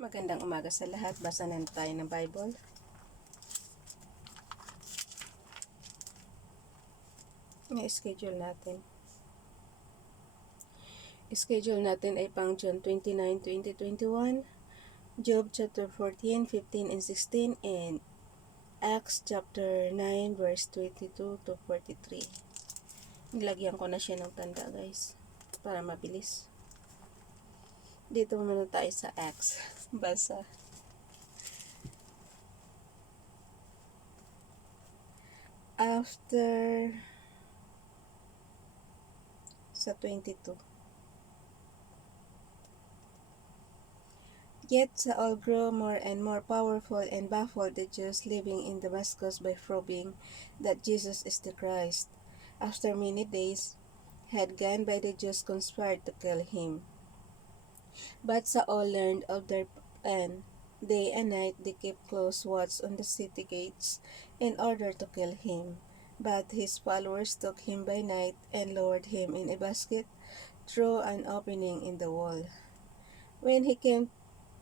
Magandang umaga sa lahat. Basa na tayo ng Bible. I-schedule natin. I-schedule natin ay pang June 29, 2021, Job chapter 14, 15, and 16, and Acts chapter 9, verse 22 to 43. Nilagyan ko na siya ng tanda, guys, para mabilis. Dito muna tayo sa Acts. Basa. After sa 22. Yet Saul grew more and more powerful and baffled the Jews living in Damascus by probing that Jesus is the Christ. After many days had gone by, the Jews conspired to kill him. But Saul learned of their plan. Day and night they kept close watch on the city gates in order to kill him. But his followers took him by night and lowered him in a basket through an opening in the wall. When he came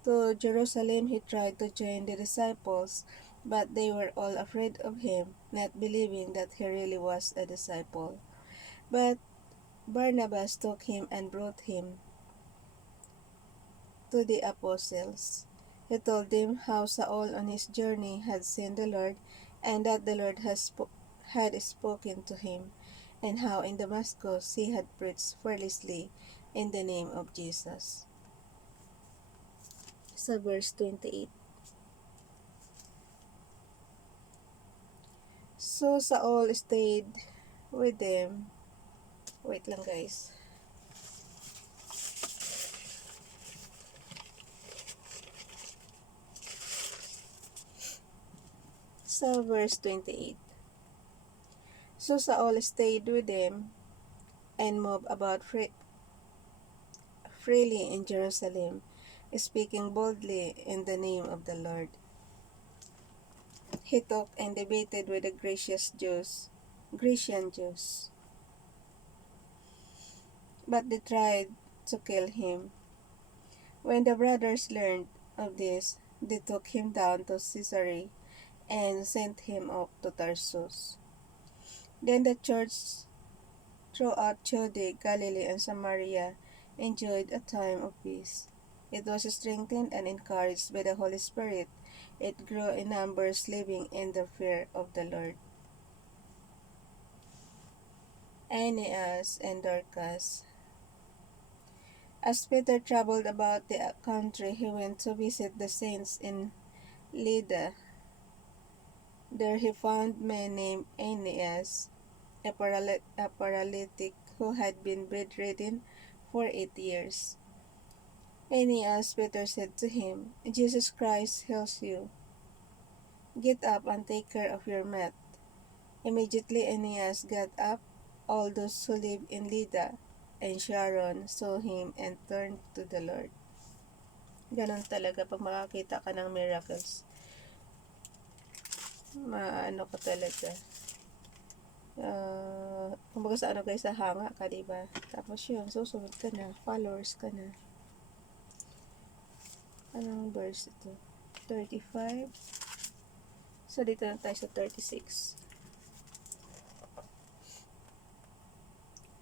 to Jerusalem, he tried to join the disciples, but they were all afraid of him, not believing that he really was a disciple. But Barnabas took him and brought him to the apostles. He told them how Saul on his journey had seen the Lord, and that the Lord had spoken to him, and how in Damascus he had preached fearlessly in the name of Jesus. Sa verse 28. So Saul stayed with them. Wait lang, guys. Sa verse 28. So Saul stayed with them and moved about freely in Jerusalem, speaking boldly in the name of the Lord. He talked and debated with the Grecian Jews, but they tried to kill him. When the brothers learned of this, they took him down to Caesarea and sent him up to Tarsus. Then the church throughout Judea, Galilee, and Samaria enjoyed a time of peace. It was strengthened and encouraged by the Holy Spirit. It grew in numbers, living in the fear of the Lord. Aeneas and Dorcas. As Peter traveled about the country, he went to visit the saints in Lydda. There he found a man named Aeneas, a paralytic who had been bedridden for 8 years. Aeneas, Peter said to him, Jesus Christ heals you. Get up and take care of your mat. Immediately Aeneas got up. All those who lived in Lydda and Sharon saw him and turned to the Lord. Ganon talaga pag makakita ka ng miracles. Maano ka talaga. Kumbaga sa ano guys, sa hanga ka, diba? Tapos yun, susunod ka na, followers ka na. Anong verse ito? 35. So, dito na tayo sa 36.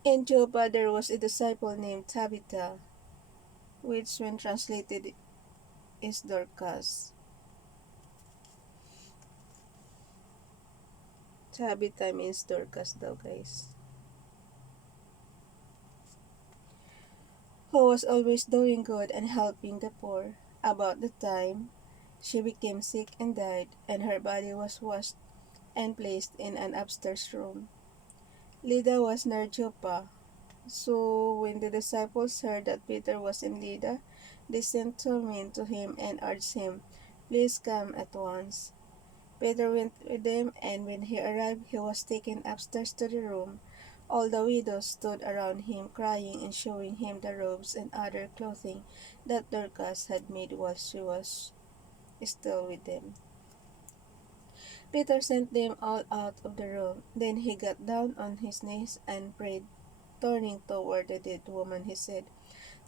In Joppa there was a disciple named Tabitha, which when translated is Dorcas. Tabitha means Dorcas daw, guys. Who was always doing good and helping the poor. About the time she became sick and died, and her body was washed and placed in an upstairs room. Lydda was near Joppa. So when the disciples heard that Peter was in Lydda, they sent 2 men to him and urged him, "Please come at once." Peter went with them, and when he arrived, he was taken upstairs to the room. All the widows stood around him, crying and showing him the robes and other clothing that Dorcas had made while she was still with them. Peter sent them all out of the room. Then he got down on his knees and prayed. Turning toward the dead woman, he said,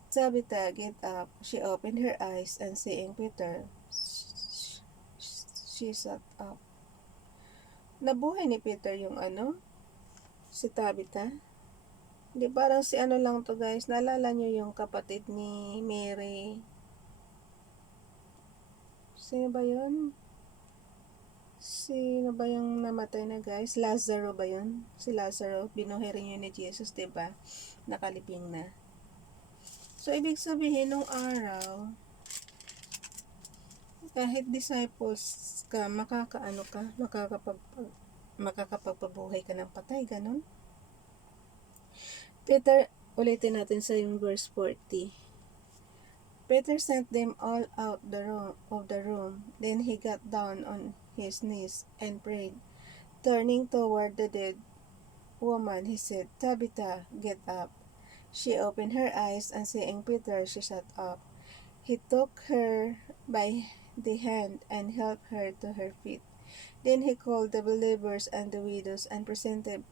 Tabitha, get up. She opened her eyes and seeing Peter, she sat up. Nabuhay ni Peter yung si Tabitha. Di parang si ano lang to guys, naalala nyo yung kapatid ni Mary. Sino ba yun? Sino ba yung namatay na guys? Lazaro ba yun? Si Lazaro, binuhay rin yun ni Jesus, diba? Nakaliping na. So, ibig sabihin, nung araw, kahit disciples ka, makakapagpabuhay ka ng patay, ganun. Peter, ulitin natin sa yung verse 40. Peter sent them all out of the room. Then he got down on his knees and prayed. Turning toward the dead woman, he said, Tabitha, get up. She opened her eyes, and seeing Peter, she sat up. He took her by the hand and helped her to her feet. Then he called the believers and the widows and presented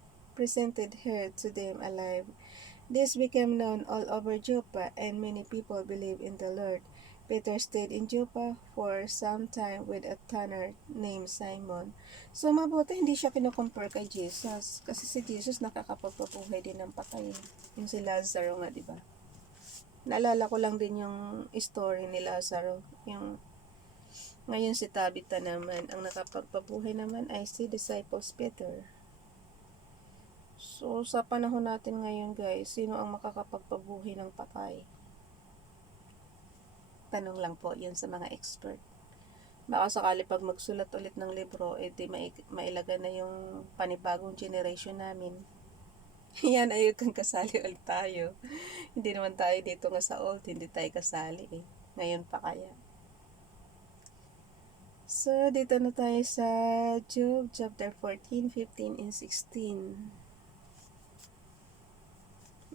her to them alive. This became known all over Joppa, and many people believed in the Lord. Peter stayed in Joppa for some time with a tanner named Simon. So, mabuti hindi siya kinukompare kay Jesus. Kasi si Jesus nakakapagpabuhay din ng patay. Yung si Lazaro nga, di ba? Naalala ko lang din yung story ni Lazaro. Yung ngayon si Tabitha naman, ang nakapagpabuhay naman ay si disciples Peter. So, sa panahon natin ngayon guys, sino ang makakapagpabuhay ng patay? Tanong lang po yun sa mga expert. Baka sakali pag magsulat ulit ng libro, di mailaga na yung panibagong generation namin. Yan, ayun kang kasali ulit tayo. Hindi naman tayo dito nga sa old, hindi tayo kasali eh. Ngayon pa kaya. So, dito na tayo sa Job chapter 14, 15, and 16.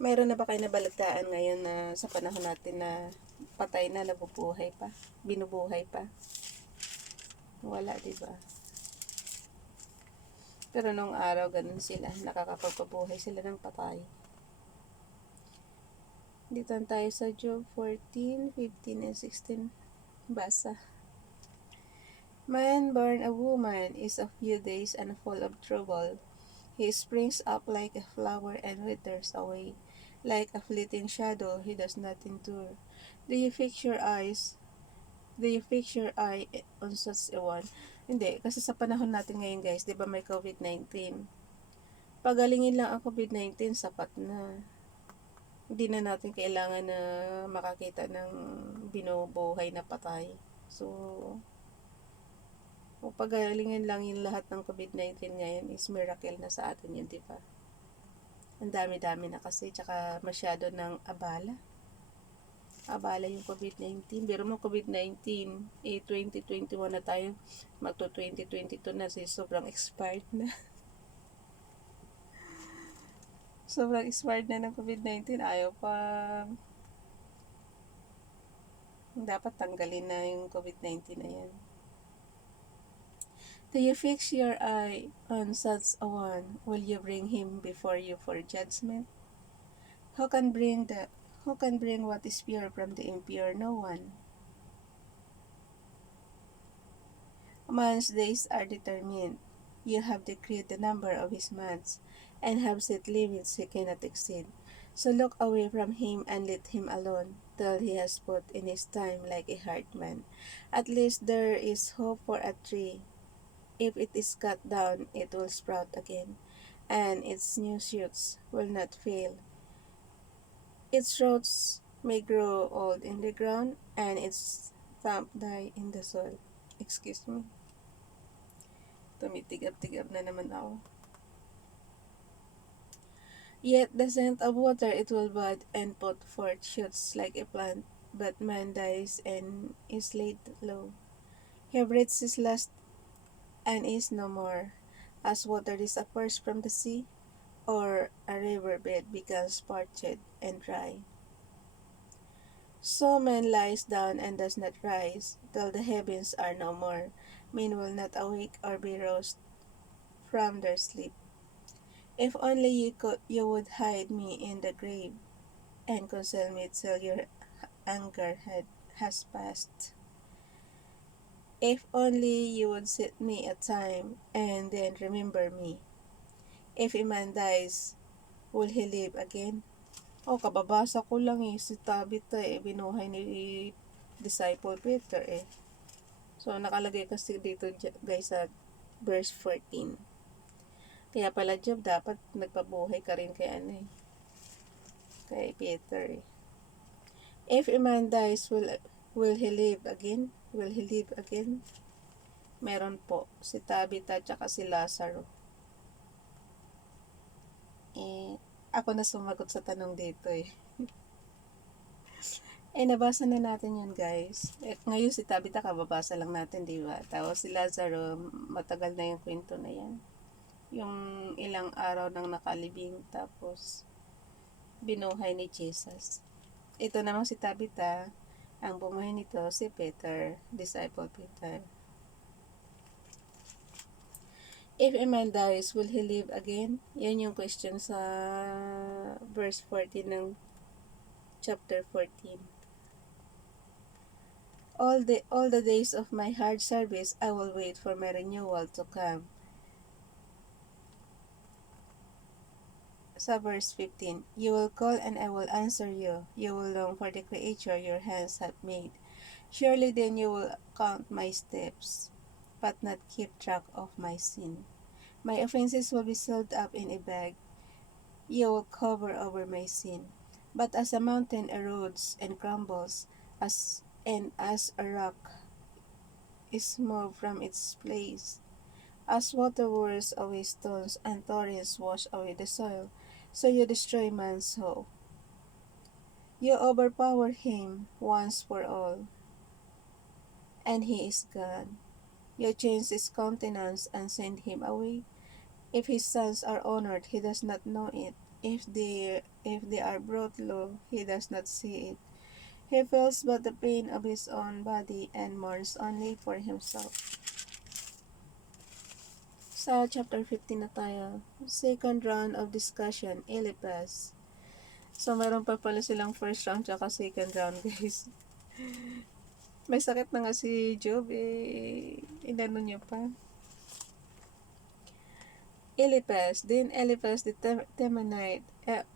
Mayroon na ba kayo nabalitaan ngayon na sa panahon natin na patay na, nabubuhay pa? Binubuhay pa? Wala, diba? Pero nung araw, ganun sila. Nakakapagpabuhay sila ng patay. Dito tayo sa Job 14, 15, and 16. Basa. Man born a woman is a few days and full of trouble. He springs up like a flower and withers away. Like a fleeting shadow, he does not endure. Do you fix your eye on such a one? Hindi, kasi sa panahon natin ngayon guys, di ba may COVID-19? Pagalingin lang ang COVID-19, sapat na. Hindi na natin kailangan na makakita ng binubuhay na patay. So, pagalingin lang yung lahat ng COVID-19 ngayon is miracle na sa atin yun, di ba? Ang dami-dami na kasi, tsaka masyado ng abala yung COVID-19. Pero mo COVID-19, 2021 na tayo, magto 2022 na, sobrang expired na. Sobrang expired na ng COVID-19, ayaw pa. Dapat tanggalin na yung COVID-19 na yan. Do you fix your eye on such a one? Will you bring him before you for judgment? Who can bring what is pure from the impure? No one. Man's days are determined. You have decreed the number of his months, and have set limits he cannot exceed. So look away from him and let him alone, till he has put in his time like a hard man. At least there is hope for a tree. If it is cut down, it will sprout again, and its new shoots will not fail. Its roots may grow old in the ground, and its stump die in the soil. Excuse me. Tumitigab-tigab na naman ako. Yet the scent of water it will bud and put forth shoots like a plant, but man dies and is laid low. He breathes his last and is no more, as water disappears from the sea, or a riverbed becomes parched and dry. So man lies down and does not rise, till the heavens are no more. Men will not awake or be roused from their sleep. If only you would hide me in the grave, and console me till your anger has passed. If only you would set me a time and then remember me. If a man dies, will he live again? Oh, kababasa ko lang eh. Si Tabitha binuhay ni disciple Peter eh. So, nakalagay kasi dito guys sa verse 14. Kaya pala Job, dapat nagpabuhay ka rin kay kay Peter eh. If a man dies, will he live again? Will he live again? Meron po, si Tabitha at si Lazaro. Ako na sumagot sa tanong dito eh. Nabasa na natin yun guys. Ngayon si Tabitha kababasa lang natin, di ba? Tapos si Lazaro, matagal na yung kwento na yan. Yung ilang araw nang nakalibing, tapos binuhay ni Jesus. Ito naman si Tabitha, ang bumuhay nito si Peter, disciple Peter. If a man dies, will he live again? Yan yung question sa verse 14 ng chapter 14. All the days of my hard service, I will wait for my renewal to come. Sa verse 15, you will call and I will answer you. You will long for the creature your hands have made. Surely then you will count my steps, but not keep track of my sin. My offenses will be sealed up in a bag. You will cover over my sin. But as a mountain erodes and crumbles, as a rock is moved from its place, as water wears away stones and torrents wash away the soil, so you destroy man's soul. You overpower him once for all, and he is gone. You change his countenance and send him away. If his sons are honored, he does not know it. If they are brought low, he does not see it. He feels but the pain of his own body and mourns only for himself. Sa chapter 15 na tayo. Second round of discussion, Eliphaz. So, meron pa pala silang first round tsaka second round, guys. May sakit na nga si Job, inano niya pa. Eliphaz, din Eliphaz the Temanite.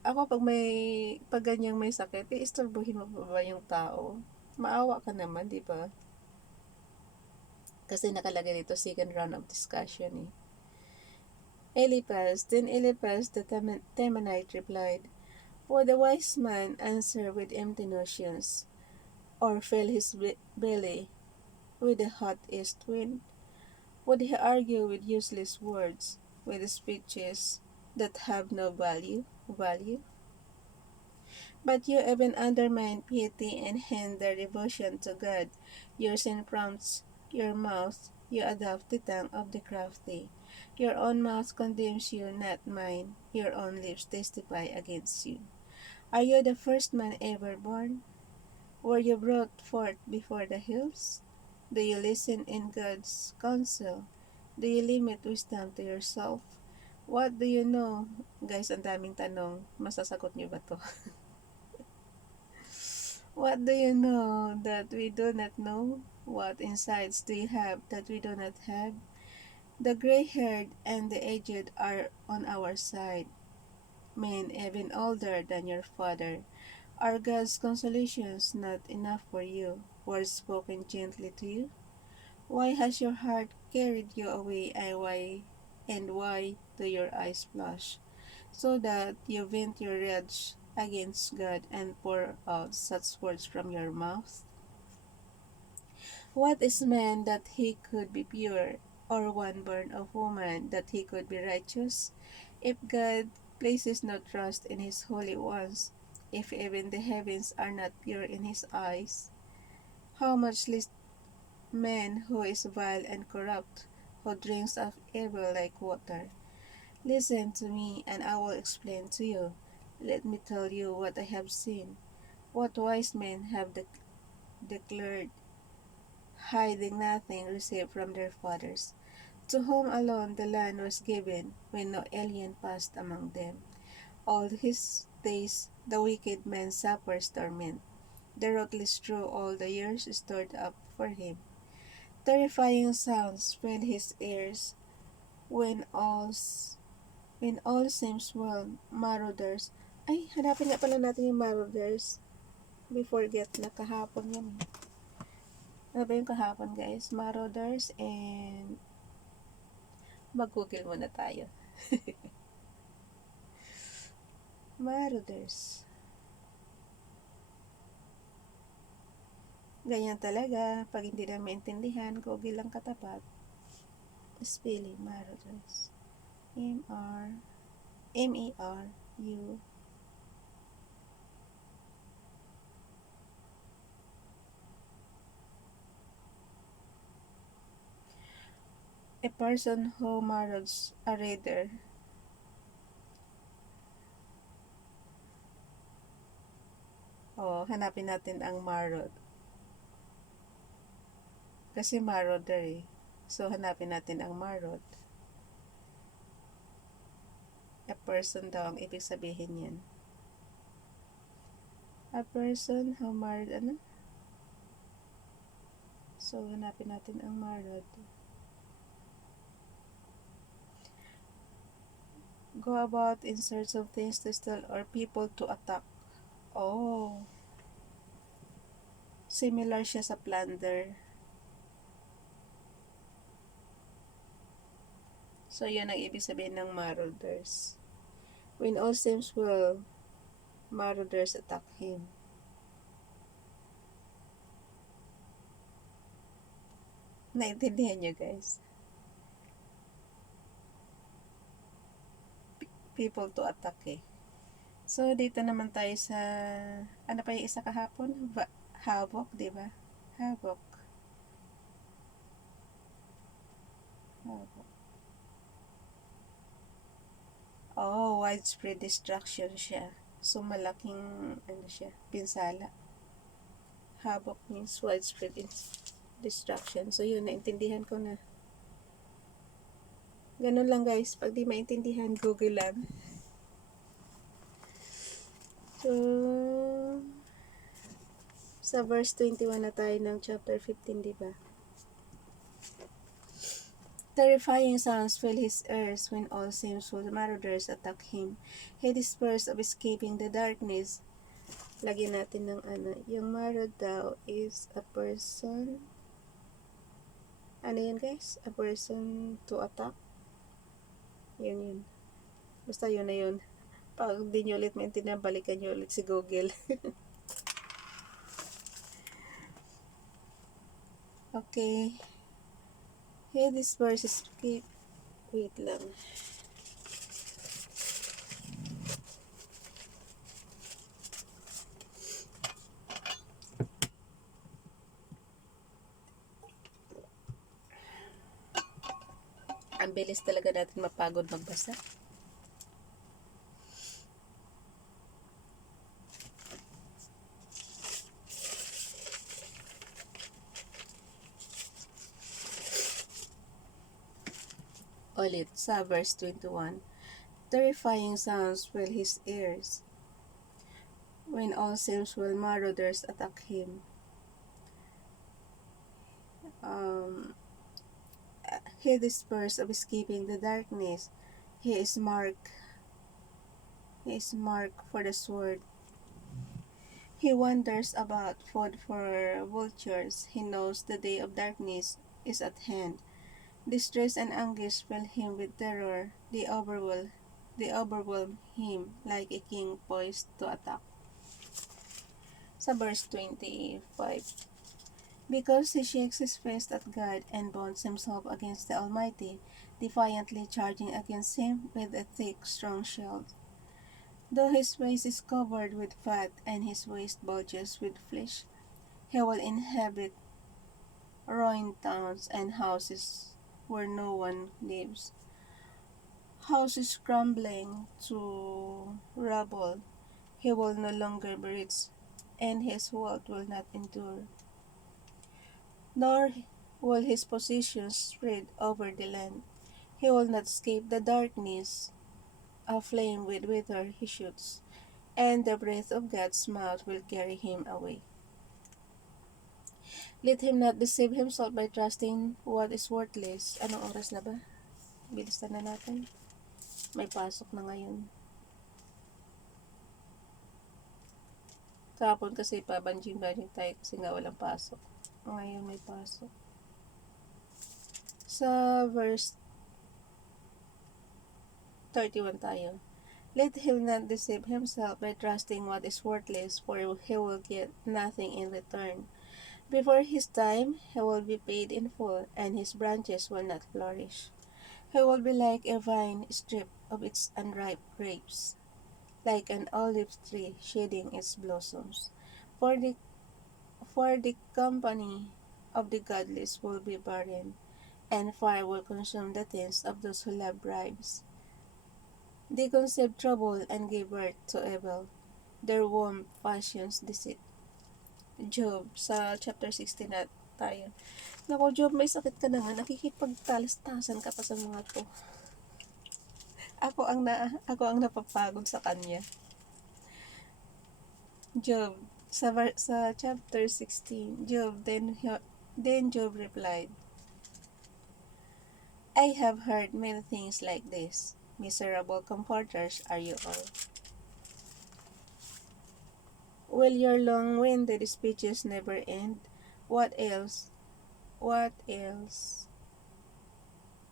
Ako pag ganyang may sakit, istorbohin mo pa ba yung tao? Maawa ka naman, di ba? Kasi nakalagay dito second round of discussion eh. Eliphaz the Temanite replied, would a wise man answer with empty notions, or fill his belly with the hot east wind? Would he argue with useless words, with speeches that have no value? But you even undermine piety and hinder devotion to God. Your sin prompts your mouth, you adopt the tongue of the crafty. Your own mouth condemns you, not mine. Your own lips testify against you. Are you the first man ever born? Were you brought forth before the hills? Do you listen in God's counsel? Do you limit wisdom to yourself? What do you know? Guys, ang daming tanong. Masasagot niyo ba to? What do you know that we do not know? What insights do you have that we do not have? The gray-haired and the aged are on our side, men even older than your father. Are God's consolations not enough for you, words spoken gently to you? Why has your heart carried you away, and why do your eyes blush, so that you vent your rage against God and pour out such words from your mouth? What is man that he could be pure, or one born of woman that he could be righteous? If God places no trust in his holy ones, if even the heavens are not pure in his eyes, how much less man who is vile and corrupt, who drinks of evil like water? Listen to me, and I will explain to you. Let me tell you what I have seen, what wise men have declared, hiding nothing received from their fathers, to whom alone the land was given when no alien passed among them. All his days the wicked man suffers torment. The ruthless through all the years stored up for him. Terrifying sounds fill his ears when when all seems well. Marauders. Ay, hanapin nga pala natin yung marauders. We forget na kahapon yan. Ano ba yung kahapon, guys? Marauders, and mag-google muna tayo. Marauders. Ganyan talaga. Pag hindi na maintindihan, google lang katapat. Spelling, marauders. M-E-R-U a person who marauds a reader. Hanapin natin ang maraud. Kasi marauder eh. So, hanapin natin ang maraud. A person daw ang ibig sabihin yan. A person who married, ano? So, hanapin natin ang maraud. Go about in search of things to steal or people to attack. Oh. Similar siya sa plunder. So, yan ang ibig sabihin ng marauders. When all seems well, marauders attack him. Naintindihan nyo, guys? People to attack eh. So, dito naman tayo sa, ano pa yung isa kahapon? Havoc, di ba? Havoc. Oh, widespread destruction siya. So, malaking, ano siya, pinsala. Havoc means widespread destruction. So, yun, naintindihan ko na. Ganun lang, guys. Pag di maintindihan, Google lang. So, sa verse 21 na tayo ng chapter 15, di ba? Terrifying sounds fill his ears when all seems full. Marauders attack him. He despairs of escaping the darkness. Lagyan natin ng ano. Yung maraud daw is a person. Ano yun, guys? A person to attack. Yun. Basta yun na yun. Pag di nyo ulit maintindihan, balikan nyo ulit si Google. Okay. Here this verse is wait lang. Ang bilis talaga natin mapagod magbasa. Ulit sa verse 21. Terrifying sounds fill his ears. When all seems well, marauders attack him. He despairs of escaping the darkness. He is marked for the sword. He wanders about food for vultures. He knows the day of darkness is at hand. Distress and anguish fill him with terror. They overwhelm him like a king poised to attack. Sa verse 25. Because he shakes his fist at God and bonds himself against the Almighty, defiantly charging against him with a thick, strong shield. Though his face is covered with fat and his waist bulges with flesh, he will inhabit ruined towns and houses where no one lives. Houses crumbling to rubble, he will no longer be rich, and his wealth will not endure. Nor will his possessions spread over the land. He will not escape the darkness, a flame with whither he shoots, and the breath of God's mouth will carry him away. Let him not deceive himself by trusting what is worthless. Anong oras na ba? Bilisan na natin. May pasok na ngayon. Kahapon kasi pabanjing-banjing tayo kasi nga walang pasok. Ngayon may pasok. Sa verse 31 tayo. Let him not deceive himself by trusting what is worthless, for he will get nothing in return. Before his time, he will be paid in full, and his branches will not flourish. He will be like a vine stripped of its unripe grapes, like an olive tree shedding its blossoms. For the for the company of the godless will be barren, and fire will consume the tents of those who love bribes. They conceive trouble and give birth to evil. Their womb fashions deceit. Job, sa chapter 16 na tayo. Naku, Job, may sakit ka na nga. Nakikipagtalastasan ka pa sa mga to. Ako ang napapagod sa kanya. Job, sa chapter 16, then Job replied, I have heard many things like this. Miserable comforters are you all. Will your long-winded speeches never end? What else? What else?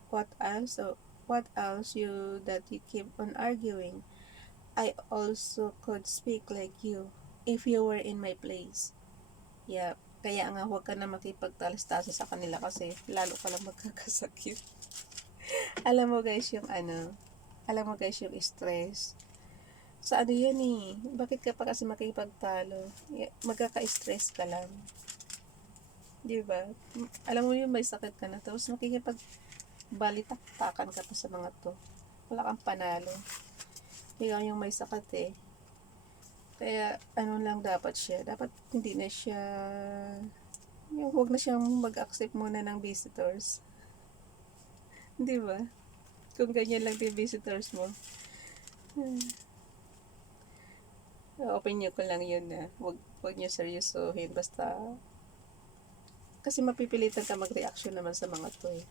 What else? What else that you keep on arguing? I also could speak like you if you were in my place. Yeah, kaya nga huwag ka na makipagtalistasa sa kanila kasi lalo ka lang magkakasakit. Alam mo guys yung stress. Sa ano yan eh, bakit ka pa kasi makipagtalo? Magkaka-stress ka lang. Diba? Alam mo yung may sakit ka na, tapos makikipag-balitaktakan ka pa sa mga to. Wala kang panalo. Ikaw yung may sakit eh. Kaya ano lang dapat siya, dapat hindi na siya, yung huwag na siyang mag-accept muna ng visitors. Diba? Kung ganyan lang yung visitors mo. Opinion ko lang yun na wag niyo seryosohin basta kasi mapipilitan ka mag-reaction naman sa mga to eh.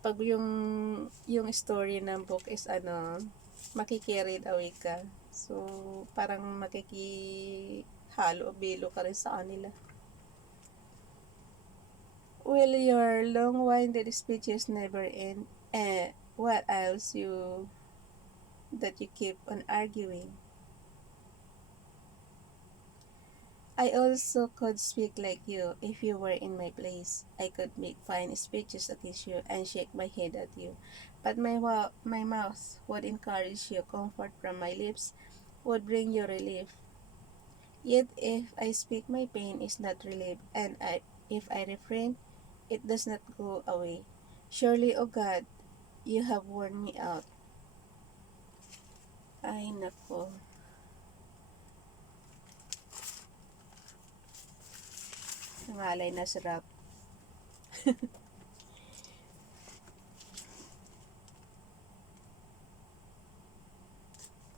Pag yung story ng book is makikarried away ka. So parang makikihalo bilo ka rin sa kanila. Will your long-winded speeches never end? What else that you keep on arguing? I also could speak like you if you were in my place. I could make fine speeches against you and shake my head at you. But my mouth would encourage you, comfort from my lips would bring you relief. Yet if I speak, my pain is not relieved, and if I refrain, it does not go away. Surely, O God, you have worn me out. Ay, nako. Nangalay na sarap.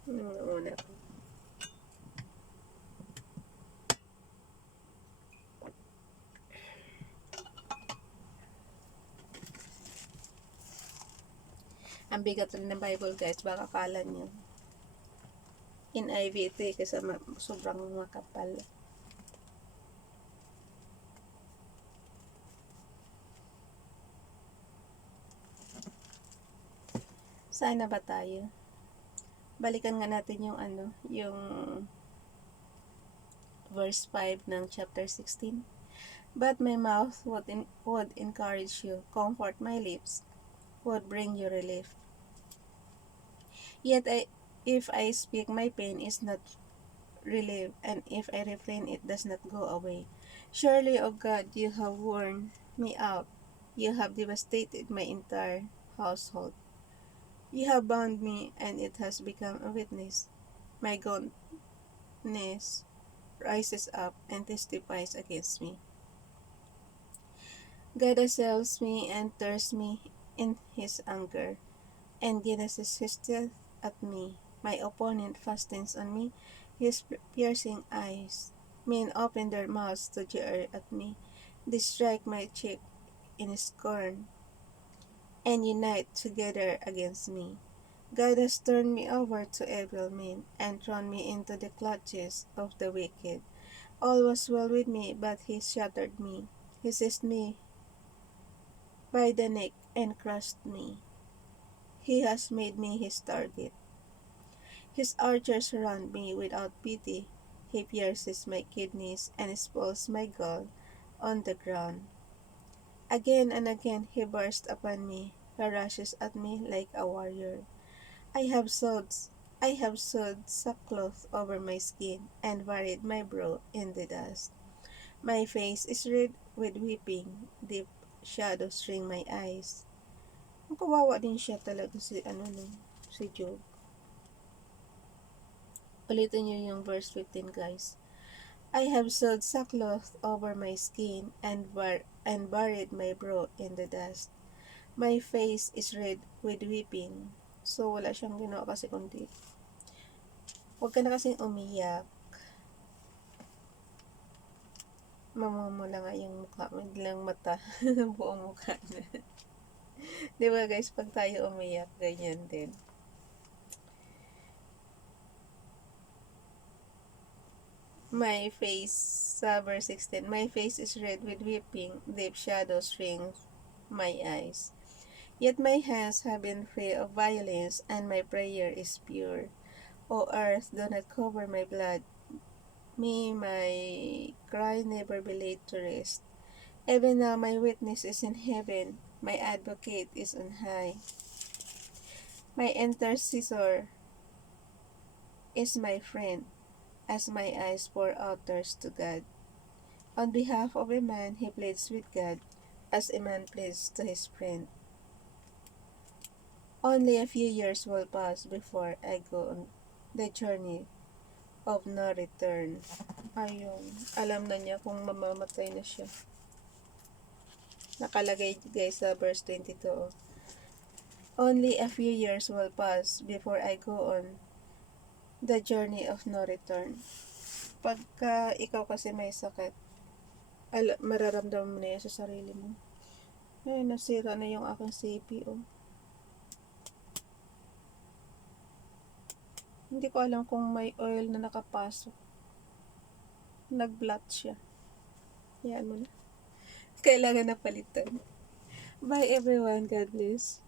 Una ko. Ang bigat rin ng Bible guys, baka kala nyo. NIV ito eh, kasi sobrang makapal. Saan na ba tayo? Balikan nga natin yung verse 5 ng chapter 16. But my mouth would encourage you, comfort my lips would bring you relief. Yet if I speak, my pain is not relieved, and if I refrain, it does not go away. Surely, O God, you have worn me out. You have devastated my entire household. You have bound me, and it has become a witness. My gauntness rises up and testifies against me. God assails me and tears me in his anger. and Genesis hisseth at me. My opponent fastens on me, his piercing eyes. Men open their mouths to jeer at me. They strike my cheek in scorn, and unite together against me. God has turned me over to evil men, and thrown me into the clutches of the wicked. All was well with me, but he shattered me. He seized me by the neck and crushed me. He has made me his target. His archers surround me without pity. He pierces my kidneys and spoils my gall on the ground. Again and again he bursts upon me. He rushes at me like a warrior. I have sewed, I have sewed sackcloth over my skin and buried my brow in the dust. My face is red with weeping. Deep shadows ring my eyes. Ang kawawa din siya talaga si si Job. Ulitin niyo yung verse 15, guys. I have sewed sackcloth over my skin and buried my brow in the dust. My face is red with weeping. So, wala siyang ginawa kasi kundi, huwag ka na kasing umiyak. Mamumula nga yung mukha mo, hindi lang mata. Buong mukha na. Diba guys, pag tayo umiyak, ganyan din. My face, verse 16, my face is red with weeping, deep shadows ring my eyes. Yet my hands have been free of violence, and my prayer is pure. O earth, do not cover my blood. May my cry never be laid to rest. Even now my witness is in heaven, my advocate is on high. My intercessor is my friend, as my eyes pour out thirst to God. On behalf of a man, he pleads with God, as a man pleads to his friend. Only a few years will pass before I go on the journey of no return. Ayun, alam na niya kung mamamatay na siya. Nakalagay guys sa verse 22. Only a few years will pass before I go on the journey of no return. Pagka ikaw kasi may sakit, mararamdaman mo na yan sa sarili mo. Ay, nasira na yung aking CPU. Hindi ko alam kung may oil na nakapasok. Nag-blot siya. Yan mo na. Kailangan na palitan. Bye everyone. God bless.